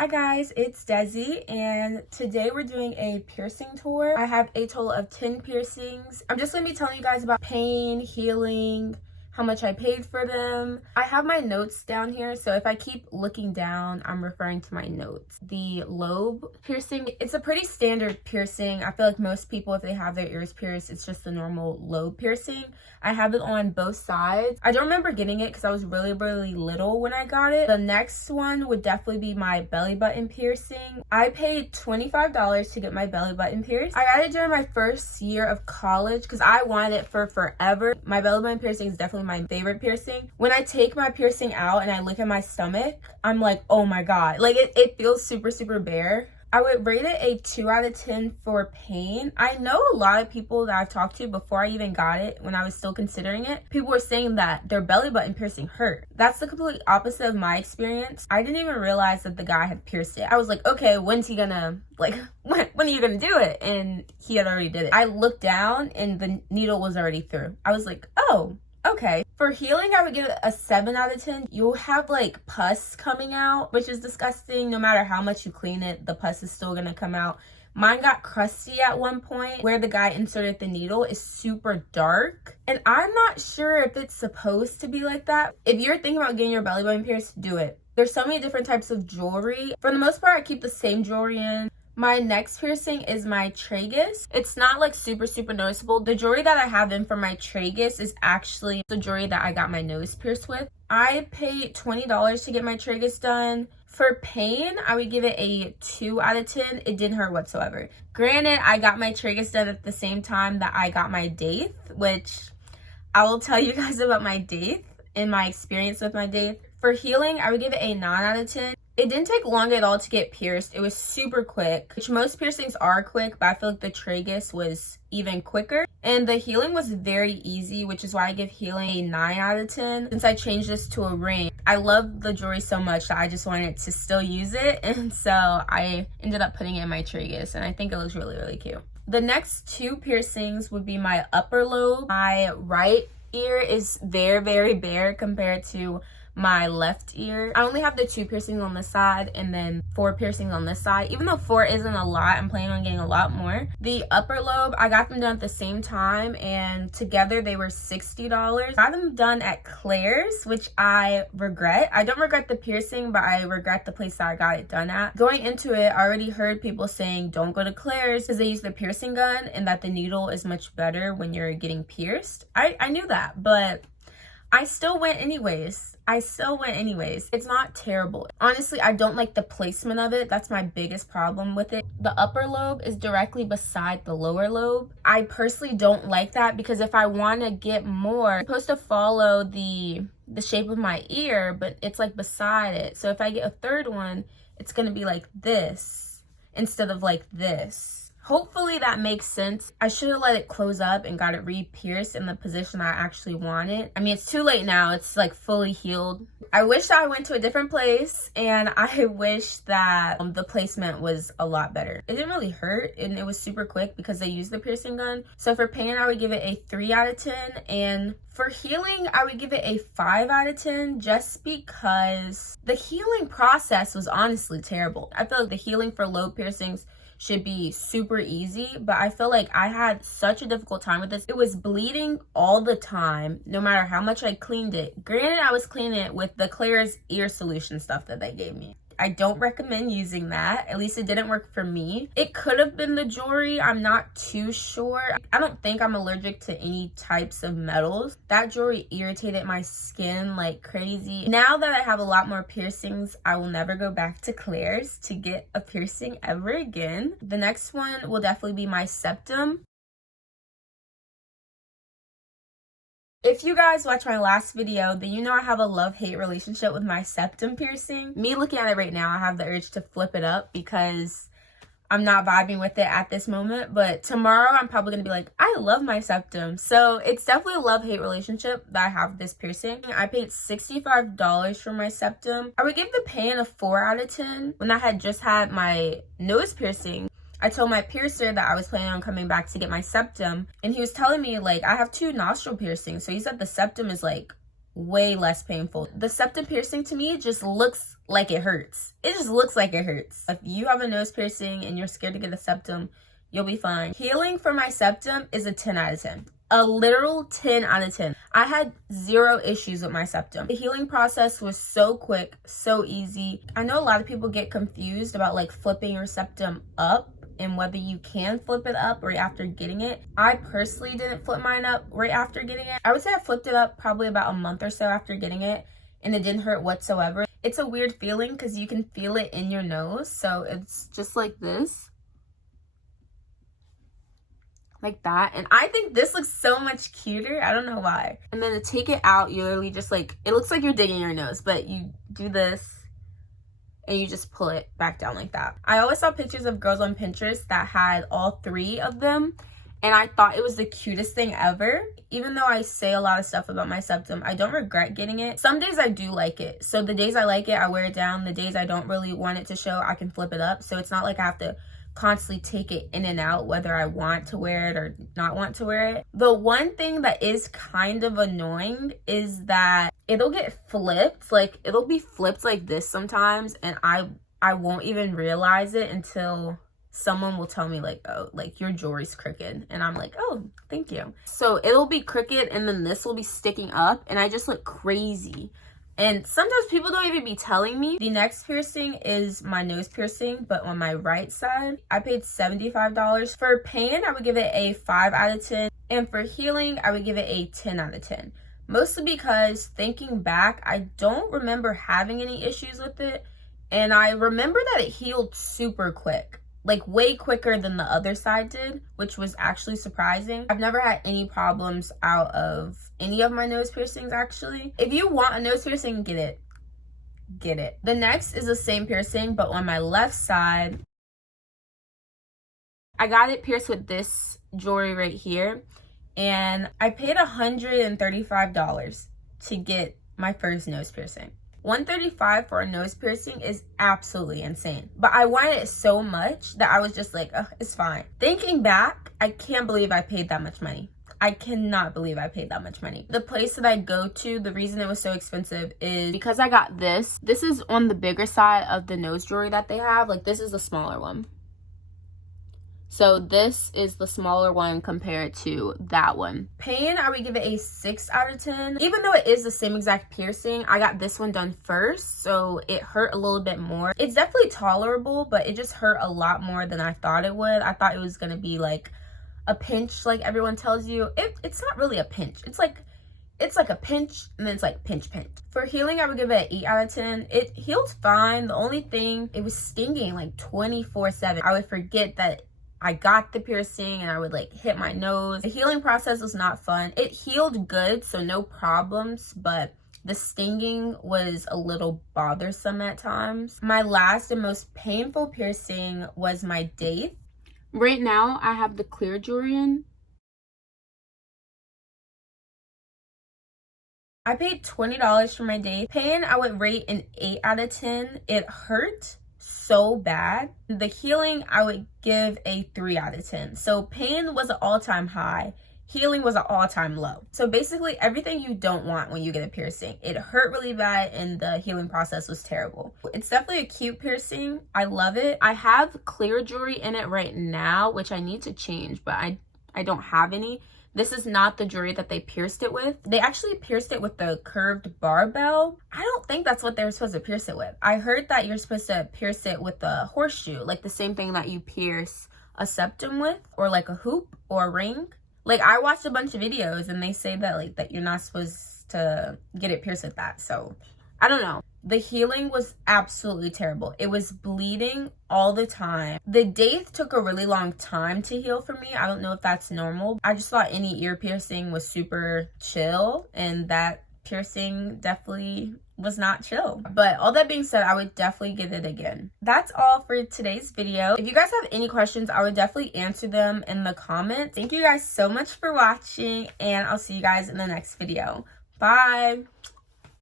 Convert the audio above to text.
Hi guys, it's Desi, and today we're doing a piercing tour. I have a total of 10 piercings. I'm just going to be telling you guys about pain, healing, how much I paid for them. I have my notes down here, so if I keep looking down, I'm referring to my notes. The lobe piercing, it's a pretty standard piercing. I feel like most people, if they have their ears pierced, it's just the normal lobe piercing. I have it on both sides. I don't remember getting it because I was really little when I got it. The next one would definitely be my belly button piercing. I paid $25 to get my belly button pierced. I got it during my first year of college because I wanted it for forever. My belly button piercing is definitely my favorite piercing. When I take my piercing out and I look at my stomach, I'm like, oh my god, like it feels super bare. I would rate it a 2 out of 10 for pain. I know a lot of people that I've talked to before I even got it, when I was still considering it, people were saying that their belly button piercing hurt. That's the complete opposite of my experience. I didn't even realize that the guy had pierced it. I was like, okay, when's he gonna, like, when are you gonna do it? And he had already did it. I looked down and the needle was already through. I was like, oh, okay. For healing, I would give it a 7 out of 10. You'll have like pus coming out, which is disgusting. No matter how much you clean it, the pus is still gonna come out. Mine got crusty at one point. Where the guy inserted the needle is super dark, and I'm not sure if it's supposed to be like that. If you're thinking about getting your belly button pierced, do it. There's so many different types of jewelry. For the most part, I keep the same jewelry in. My next piercing is my tragus. It's not like super noticeable. The jewelry that I have in for my tragus is actually the jewelry that I got my nose pierced with. I paid $20 to get my tragus done. For pain, I would give it a 2 out of 10. It didn't hurt whatsoever. Granted, I got my tragus done at the same time that I got my Daith, which I will tell you guys about my Daith and my experience with my Daith. For healing, I would give it a 9 out of 10. It didn't take long at all to get pierced. It was super quick, which most piercings are quick, but I feel like the tragus was even quicker. And the healing was very easy, which is why I give healing a 9 out of 10. Since I changed this to a ring, I love the jewelry so much that I just wanted to still use it. And so I ended up putting it in my tragus, and I think it looks really cute. The next 2 piercings would be my upper lobe. My right ear is very bare compared to my left ear. I only have the 2 piercings on this side and then 4 piercings on this side. Even though 4 isn't a lot, I'm planning on getting a lot more. The upper lobe, I got them done at the same time, and together they were $60. I got them done at Claire's, which I regret. I don't regret the piercing, but I regret the place that I got it done at. Going into it, I already heard people saying don't go to Claire's because they use the piercing gun and that the needle is much better when you're getting pierced. I knew that, but I still went anyways. It's not terrible. Honestly, I don't like the placement of it. That's my biggest problem with it. The upper lobe is directly beside the lower lobe. I personally don't like that because if I want to get more, I'm supposed to follow the shape of my ear, but it's like beside it. So if I get a third one, it's going to be like this instead of like this. Hopefully that makes sense. I should have let it close up and got it re-pierced in the position I actually wanted. I mean, it's too late now. It's like fully healed. I wish I went to a different place, and I wish that the placement was a lot better. It didn't really hurt, and it was super quick because they used the piercing gun. So for pain, I would give it a 3 out of 10. And for healing, I would give it a 5 out of 10 just because the healing process was honestly terrible. I feel like the healing for lobe piercings should be super easy, but I feel like I had such a difficult time with this. It was bleeding all the time, no matter how much I cleaned it. Granted, I was cleaning it with the Claire's ear solution stuff that they gave me. I don't recommend using that. At least it didn't work for me. It could have been the jewelry. I'm not too sure. I don't think I'm allergic to any types of metals. That jewelry irritated my skin like crazy. Now that I have a lot more piercings, I will never go back to Claire's to get a piercing ever again. The next one will definitely be my septum. If you guys watched my last video, then you know I have a love-hate relationship with my septum piercing. Me looking at it right now, I have the urge to flip it up because I'm not vibing with it at this moment. But tomorrow, I'm probably going to be like, I love my septum. So it's definitely a love-hate relationship that I have with this piercing. I paid $65 for my septum. I would give the pain a 4 out of 10. When I had just had my nose piercing, I told my piercer that I was planning on coming back to get my septum, and he was telling me, like, I have 2 nostril piercings. So he said the septum is like way less painful. The septum piercing to me just looks like it hurts. It just looks like it hurts. If you have a nose piercing and you're scared to get a septum, you'll be fine. Healing for my septum is a 10 out of 10. A literal 10 out of 10. I had 0 issues with my septum. The healing process was so quick, so easy. I know a lot of people get confused about like flipping your septum up and whether you can flip it up right after getting it. I personally didn't flip mine up right after getting it. I would say I flipped it up probably about a month or so after getting it, and it didn't hurt whatsoever. It's a weird feeling because you can feel it in your nose. So it's just like this. Like that. And I think this looks so much cuter. I don't know why. And then to take it out, you literally just like, it looks like you're digging your nose, but you do this and you just pull it back down like that. I always saw pictures of girls on Pinterest that had all 3 of them, and I thought it was the cutest thing ever. Even though I say a lot of stuff about my septum, I don't regret getting it. Some days I do like it. So the days I like it, I wear it down. The days I don't really want it to show, I can flip it up. So it's not like I have to constantly take it in and out whether I want to wear it or not want to wear it. The one thing that is kind of annoying is that it'll get flipped. Like it'll be flipped like this sometimes, and I won't even realize it until someone will tell me like, oh, like your jewelry's crooked, and I'm like, oh, thank you. So it'll be crooked and then this will be sticking up and I just look crazy. And sometimes people don't even be telling me. The next piercing is my nose piercing, but on my right side. I paid $75. For pain, I would give it a 5 out of 10. And for healing, I would give it a 10 out of 10. Mostly because thinking back, I don't remember having any issues with it. And I remember that it healed super quick. Like way quicker than the other side did, which was actually surprising. I've never had any problems out of any of my nose piercings actually. If you want a nose piercing, get it. Get it. The next is the same piercing, but on my left side. I got it pierced with this jewelry right here, and I paid $135 to get my first nose piercing. $135 for a nose piercing is absolutely insane. But I wanted it so much that I was just like, oh, it's fine. Thinking back, I can't believe I paid that much money. I cannot believe I paid that much money. The place that I go to, the reason it was so expensive is because I got this. This is on the bigger side of the nose jewelry that they have. Like this is the smaller one. So this is the smaller one compared to that one. Pain, I would give it a 6 out of 10. Even though it is the same exact piercing, I got this one done first, so it hurt a little bit more. It's definitely tolerable, but it just hurt a lot more than I thought it would. I thought it was gonna be like a pinch, like everyone tells you. It's not really a pinch. It's like a pinch, and then it's like pinch. For healing, I would give it an 8 out of 10. It healed fine. The only thing, it was stinging like 24/7. I would forget that I got the piercing and I would like hit my nose. The healing process was not fun. It healed good, so no problems, but the stinging was a little bothersome at times. My last and most painful piercing was my Daith. Right now, I have the clear jewelry in. I paid $20 for my Daith. Pain, I would rate an 8 out of 10. It hurt so bad. The healing, I would give a 3 out of 10. So pain was an all-time high. Healing was an all-time low. So basically everything you don't want when you get a piercing. It hurt really bad and the healing process was terrible. It's definitely a cute piercing. I love it. I have clear jewelry in it right now, which I need to change, but I don't have any. This is not the jewelry that they pierced it with. They actually pierced it with the curved barbell. I don't think that's what they were supposed to pierce it with. I heard that you're supposed to pierce it with a horseshoe, like the same thing that you pierce a septum with, or like a hoop or a ring. Like I watched a bunch of videos and they say that like that you're not supposed to get it pierced with that. So I don't know. The healing was absolutely terrible. It was bleeding all the time. The Daith took a really long time to heal for me. I don't know if that's normal. I just thought any ear piercing was super chill, and that piercing definitely was not chill. But all that being said, I would definitely get it again. That's all for today's video. If you guys have any questions, I would definitely answer them in the comments. Thank you guys so much for watching, and I'll see you guys in the next video. Bye.